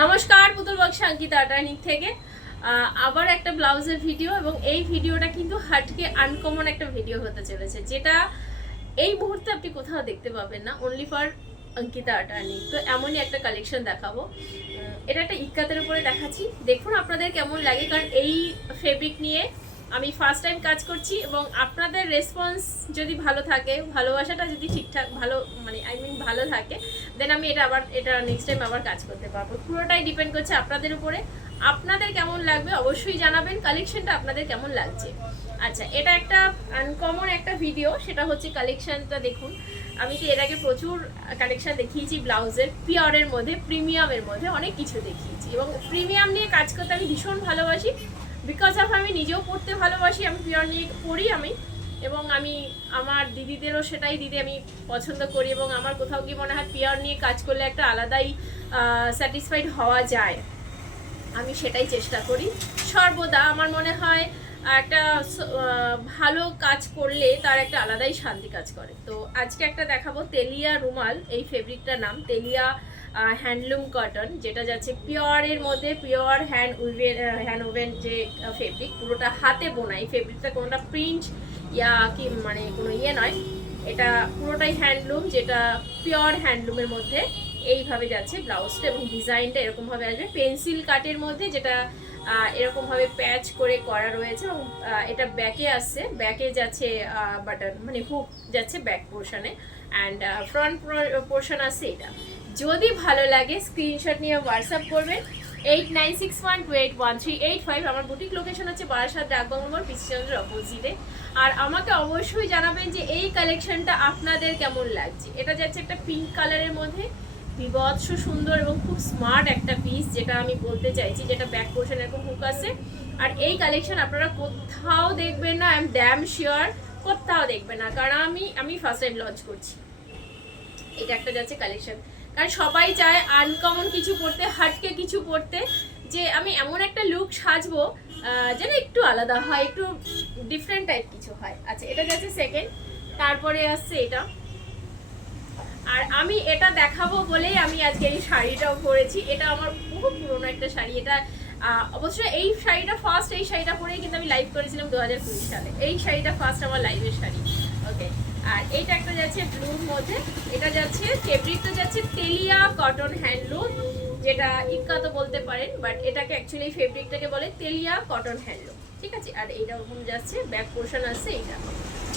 নমস্কার, পুতুল বক্সা অঙ্কিতা আটানিক থেকে আবার একটা ব্লাউজের ভিডিও। এবং এই ভিডিওটা কিন্তু হাটকে আনকমন একটা ভিডিও হতে চলেছে, যেটা এই মুহূর্তে আপনি কোথাও দেখতে পাবেন না, অনলি ফর অঙ্কিতা আটানিক। তো এমনই একটা কালেকশন দেখাবো। এটা একটা ইক্কাতের উপরে দেখাচ্ছি, দেখুন আপনাদের কেমন লাগে। কারণ এই ফেব্রিক নিয়ে আমি ফার্স্ট টাইম কাজ করছি এবং আপনাদের রেসপন্স যদি ভালো থাকে, ভালোবাসাটা যদি ঠিকঠাক ভালো মানে ভালো থাকে, দেন আমি এটা নেক্সট টাইম আবার কাজ করতে পারবো। পুরোটাই ডিপেন্ড করছে আপনাদের উপরে। আপনাদের কেমন লাগবে অবশ্যই জানাবেন, কালেকশনটা আপনাদের কেমন লাগছে। আচ্ছা, এটা একটা আনকমন একটা ভিডিও, সেটা হচ্ছে কালেকশনটা দেখুন। আমি তো এর আগে প্রচুর কালেকশন দেখিয়েছি ব্লাউজের, পিওরের মধ্যে, প্রিমিয়ামের মধ্যে অনেক কিছু দেখিয়েছি। এবং প্রিমিয়াম নিয়ে কাজ করতে আমি ভীষণ ভালোবাসি, বিকজ অফ আমি নিজেও পড়তে ভালোবাসি, আমি পিওর নিয়ে পড়ি আমি। এবং আমি আমার দিদিদেরও সেটাই দিদি আমি পছন্দ করি। এবং আমার কোথাও কি মনে হয় পিওর নিয়ে কাজ করলে একটা আলাদাই স্যাটিসফাইড হওয়া যায়, আমি সেটাই চেষ্টা করি সর্বদা। আমার মনে হয় একটা ভালো কাজ করলে তার একটা আলাদাই শান্তি কাজ করে। তো আজকে একটা দেখাবো তেলিয়া রুমাল, এই ফেব্রিকটার নাম তেলিয়া হ্যান্ডলুম কটন, যেটা যাচ্ছে পিওরের মধ্যে, পিওর হ্যান্ড ওভেন যে ফেব্রিক, পুরোটা হাতে বোনা এই ফেব্রিকটা, কোনোটা প্রিন্ট ইয়া কি মানে কোনো নয়, এটা পুরোটাই হ্যান্ডলুম, যেটা পিওর হ্যান্ডলুমের মধ্যে এইভাবে যাচ্ছে ব্লাউজটা। এবং ডিজাইনটা এরকমভাবে আসবে পেন্সিল কাটের মধ্যে, যেটা এরকমভাবে প্যাচ করে করা রয়েছে। এবং এটা ব্যাকে আসছে, ব্যাকে যাচ্ছে বাটন মানে হুক যাচ্ছে ব্যাক পোর্শনে, অ্যান্ড ফ্রন্ট পোর্শন আসছে এটা। যদি ভালো লাগে স্ক্রিনশট নিয়ে হোয়াটসঅ্যাপ করবেন 8961281385। আমার বুটিক লোকেশন হচ্ছে বারাসাত ডাকবাংলো পিসচন্দ্রের অপোজিটে। আর আমাকে অবশ্যই জানাবেন যে এই কালেকশনটা আপনাদের কেমন লাগছে। এটা যাচ্ছে একটা পিঙ্ক কালারের মধ্যে, বিভৎস সুন্দর এবং খুব স্মার্ট একটা পিস, যেটা আমি বলতে চাইছি, যেটা ব্যাক পোর্শন এরকম হুক আছে। আর এই কালেকশন আপনারা কোথাও দেখবেন না, আই এম ড্যাম শিওর কোথাও দেখবেন না, কারণ আমি ফার্স্ট টাইম লঞ্চ করছি। এটা একটা যাচ্ছে কালেকশন, কারণ সবাই চায় আনকমন কিছু পড়তে, হাটকে কিছু পড়তে, যে আমি এমন একটা লুক সাজবো যেন একটু আলাদা হয়, একটু ডিফারেন্ট টাইপ কিছু হয়। আচ্ছা, এটা যাচ্ছে সেকেন্ড, তারপরে আসছে এটা। আর আমি এটা দেখাবো বলেই আমি আজকে এই শাড়িটাও পরেছি। এটা আমার বহু পুরনো একটা শাড়ি। এটা অবশ্যই এই শাড়িটা ফার্স্ট, এই শাড়িটা পরেই কিন্তু আমি লাইভ করেছিলাম 2020 সালে। এই শাড়িটা ফার্স্ট আমার লাইভের শাড়ি। ওকে, আর এইটা একটা যাচ্ছে ব্লুর মধ্যে, এটা যাচ্ছে ফেব্রিকটা যাচ্ছে তেলিয়া কটন হ্যান্ডলুম, যেটা ইক্কাতো বলতে পারেন, বাট এটাকে অ্যাকচুয়ালি ফেব্রিকটাকে বলে তেলিয়া কটন হ্যান্ডলুম, ঠিক আছে। আর এইরকম যাচ্ছে ব্যাক পোর্শন আছে এইটা।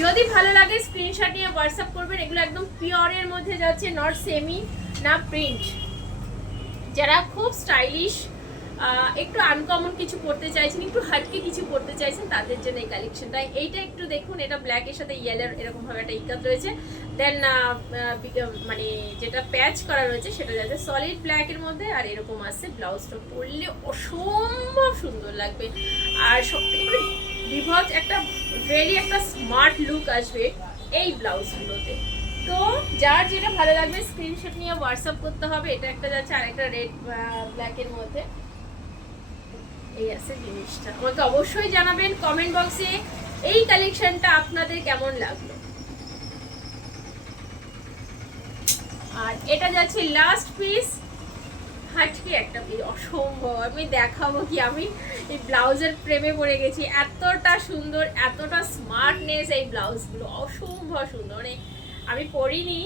যদি ভালো লাগে স্ক্রিনশট নিয়ে হোয়াটসঅ্যাপ করবেন। এগুলো একদম পিওরের মধ্যে যাচ্ছে, নট সেমি না প্রিন্ট। যারা খুব স্টাইলিশ, একটু আনকমন কিছু পড়তে চাইছেন, একটু হাটকে কিছু পড়তে চাইছেন, তাদের জন্য এই কালেকশনটা। এইটা একটু দেখুন, এটা ব্ল্যাকের সাথে ইয়েলোর এরকমভাবে একটা ইকাত রয়েছে। দেন মানে যেটা প্যাচ করা রয়েছে সেটা যাচ্ছে সলিড ব্ল্যাকের মধ্যে। আর এরকম আছে, ব্লাউজটা পরলে অসম্ভব সুন্দর লাগবে। আর সবথেকে বিভৎস একটা ভেরি একটা স্মার্ট লুক আসবে এই ব্লাউজগুলোতে। তো যার যেটা ভালো লাগবে স্ক্রিনশট নিয়ে হোয়াটসঅ্যাপ করতে হবে। এটা একটা যাচ্ছে আরেকটা রেড ব্ল্যাকের মধ্যে, এই আছে জিনিসটা। আমাকে অবশ্যই জানাবেন কমেন্ট বক্সে এই কালেকশনটা আপনাদের কেমন লাগলো। আর এটা যাচ্ছে লাস্ট পিস, হাটকে একটা পিস, অসম্ভব। আমি দেখাবো কি, আমি এই ব্লাউজের প্রেমে পড়ে গেছি। এতটা সুন্দর, এতটা স্মার্টনেস এই ব্লাউজগুলো, অসম্ভব সুন্দর। মানে আমি পরিনি,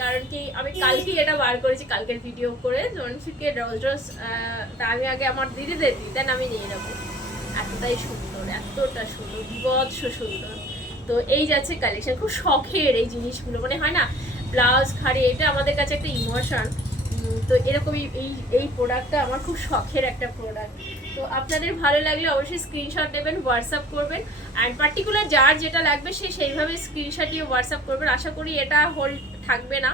কারণ কি আমি কালকেই এটা বার করেছি, কালকের ভিডিও করে জনশিকে রোজ তা আমি আগে আমার দিদিদের দিই, দেন আমি নিয়ে নেবো। এতটাই সুন্দর, এতটা সুন্দর, বিভৎস সুন্দর। তো এই যাচ্ছে কালেকশন, খুব শখের এই জিনিসগুলো, মানে হয় না ব্লাউজ খাড়ি, এটা আমাদের কাছে একটা ইমোশন। তো এরকমই এই প্রোডাক্টটা আমার খুব শখের একটা প্রোডাক্ট। তো আপনাদের ভালো লাগলে অবশ্যই স্ক্রিনশট নেবেন, হোয়াটসঅ্যাপ করবেন। অ্যান্ড পার্টিকুলার যার যেটা লাগবে সে সেইভাবে স্ক্রিনশট দিয়ে হোয়াটসঅ্যাপ করবেন। আশা করি এটা হোল্ড থাকবে না।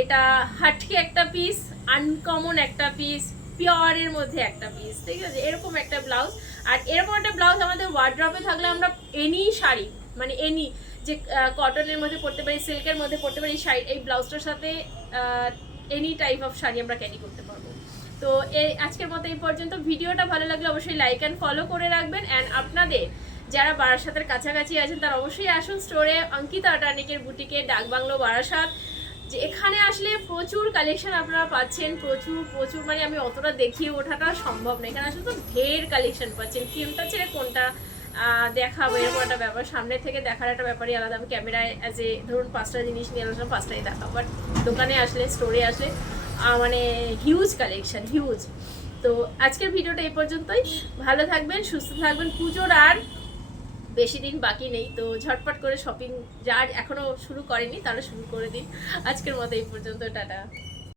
এটা হাটকে একটা পিস, আনকমন একটা পিস, পিওরের মধ্যে একটা পিস, ঠিক আছে। এরকম একটা ব্লাউজ, আর এরকম একটা ব্লাউজ আমাদের ওয়ার্ড্রপে থাকলে আমরা এনি শাড়ি, মানে এনি যে কটনের মধ্যে পরতে পারি, সিল্কের মধ্যে পরতে পারি, শাড়ি এই ব্লাউজটার সাথে এনি টাইপ অফ শাড়ি আমরা ক্যারি করতে পারবো। তো এই আজকের মতো এই পর্যন্ত। ভিডিওটা ভালো লাগলে অবশ্যই লাইক অ্যান্ড ফলো করে রাখবেন। অ্যান্ড আপনাদের যারা বারাসাতের কাছাকাছি আছেন তারা অবশ্যই আসুন স্টোরে, অঙ্কিতা আটানিকের বুটিকে, ডাকবাংলো বারাসাত। যে এখানে আসলে প্রচুর কালেকশন আপনারা পাচ্ছেন, প্রচুর প্রচুর, মানে আমি অতটা দেখিয়ে ওঠাটা সম্ভব না। এখানে আসলে তো ঢের কালেকশন পাচ্ছেন, কোনটা ছেড়ে কোনটা দেখাবো এরকম একটা ব্যাপার। সামনে থেকে দেখার একটা ব্যাপারই আলাদা। আমি ক্যামেরায় অ্যাজ এ ধরুন 5টা জিনিস নিয়ে আসলাম, 5টাই দেখাবো, বাট দোকানে আসলে, স্টোরে আসলে মানে হিউজ কালেকশন, হিউজ। তো আজকের ভিডিওটা এই পর্যন্তই। ভালো থাকবেন, সুস্থ থাকবেন। পুজোর আর বেশি দিন বাকি নেই, তো ঝটপট করে শপিং যার এখনো শুরু করেনি তারা শুরু করে দিন। আজকের মতো এই পর্যন্ত, টাটা।